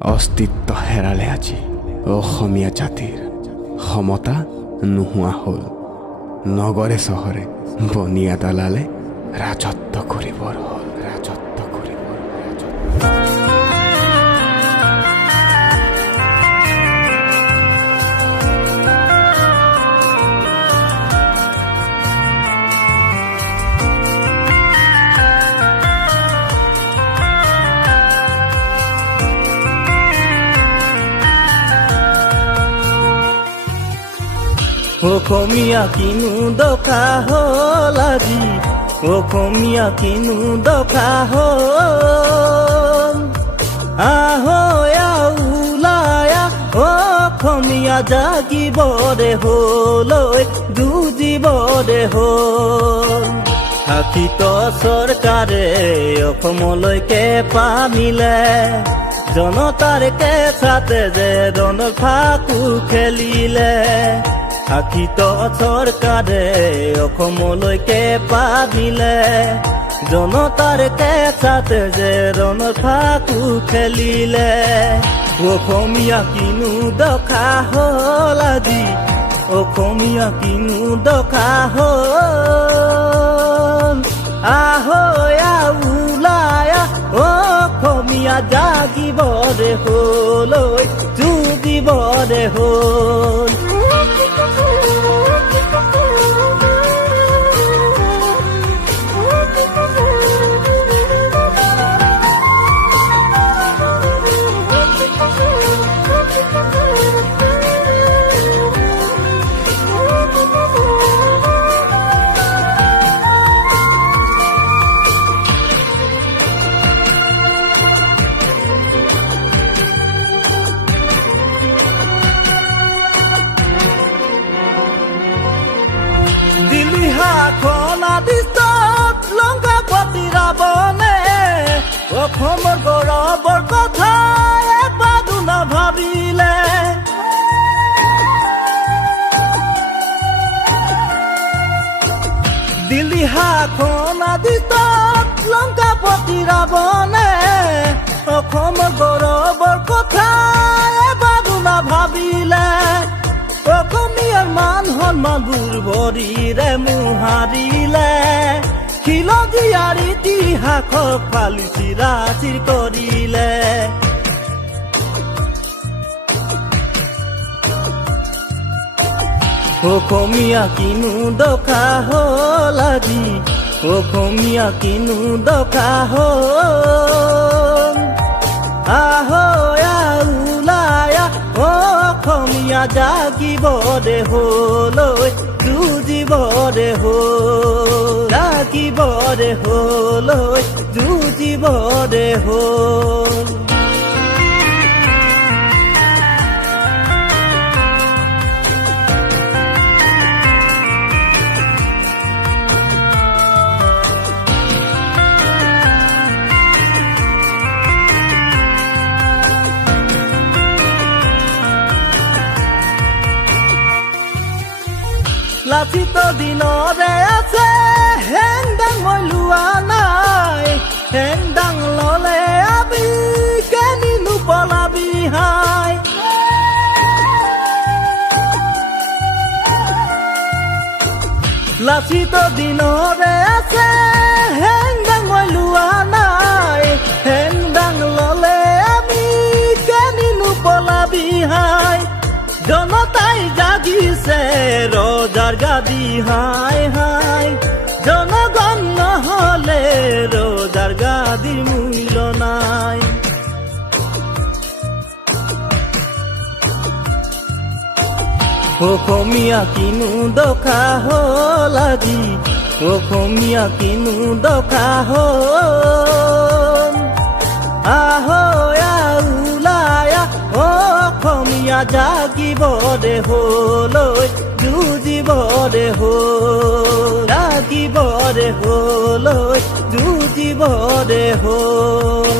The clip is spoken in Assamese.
অস্তিত্ব হেৰালে আজি অসমীয়া জাতিৰ সমতা নোহোৱা হ'ল। নগৰে চহৰে বনিয়া দালালে ৰাজত্ব কৰিবৰ হ'ল। অসমীয়া কিনো দকা হ'ল আজি, অসমীয়া কিনো দকা হ'ল। আহয়া ওলায়া অসমীয়া জাগিবৰে হ'ল, যুঁজিবৰে হ'ল। শাসিত চৰকাৰে অসমলৈকে পানিলে, জনতাৰ কেঁচাতে যে ৰণৰ ফাকু খেলিলে। শাসিত চৰকাৰে অসমলৈকে পানিলে, জনতাৰ কেঁচাতে যে ৰণৰ ফাকু খেলিলে। অসমীয়া কিনো দকা হ'ল আজি, অসমীয়া কিনো দকা হ'ল। আহয়া ওলায়া অসমীয়া জাগিবৰে হ'ল, যুঁজিবৰে হ'ল। দিল্লী শাসন আদিষ্টত লংকাপতি ৰাৱণে অসমৰ গৌৰৱৰ কথা এবাৰো নাভাবিলে। দিল্লী শাসন আদিষ্টত লংকাপতি ৰাৱণে অসমৰ গৌৰৱৰ কথা এবাৰো নাভাবিলে। অসমীয়াৰ মান সন্মানবোৰ ভৰিৰে মোহাৰিলে, শিলজীয়াৰ ইতিহাসক ফালি চিৰাচিৰ কৰিলে। অসমীয়া কিনো দকা হ'ল আজি, অসমীয়া কিনো দকা হ'ল। আহয়া ওলায়া অসমীয়া জাগিবৰে হ'ল, যুঁজিবৰে হ'ল। জাগিবৰে হ'ল, যুঁজিবৰে হ'ল। লাচিত দিনৰে আছে হেংদাং মই লোৱা নাই, হেংদাং ললে আমি কেনিনো পলাবি হাই। লাচিত দিনৰে আছে হেংদাং মই লোৱা নাই, হেংদাং ললে আমি কেনিনো পলাবি হাই। জনতাই জাগিছে ৰজাৰ গাদী হাই হাই, জনগণ নহলে ৰজাৰ গাদীৰ মূল্য নাই। অসমীয়া কিনো দকা হ'ল আজি, অসমীয়া কিনো দকা হ'ল। আহয়া ওলায়া অসমীয়া জাগিবৰে হ'ল, যুঁজিবৰে হ'ল। জাগিবৰে হ'ল, যুঁজিবৰে হ'ল।